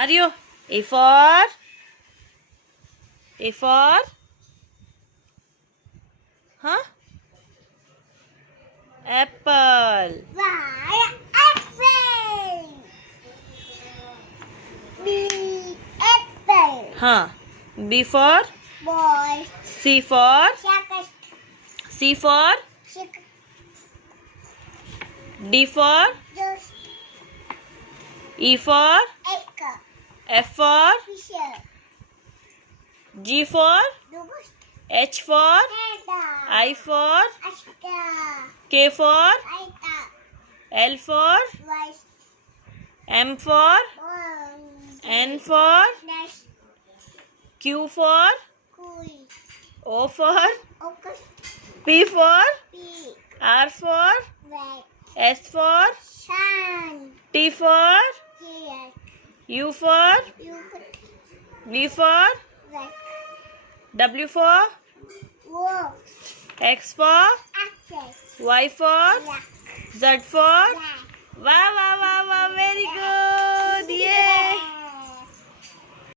Are you? A for? A for? Huh? Apple. Y, apple. B, apple. Huh. B for? Boy. C for? Shaka, C for? shaka, D for? just, E for? acre. F for? Fisher. G for? Dubus. H for? Ada. I for? Ashka. K for? Aita. L for? Rice. M for? N for? Dash. Q for? Kui. O for? Ocus. P for? P. R for? Red. S for? Sun. T for? Here. U for? You put V for? red. W for? Wolf. X for? Access. Y for? Black. Z for? Black. Wow, wow.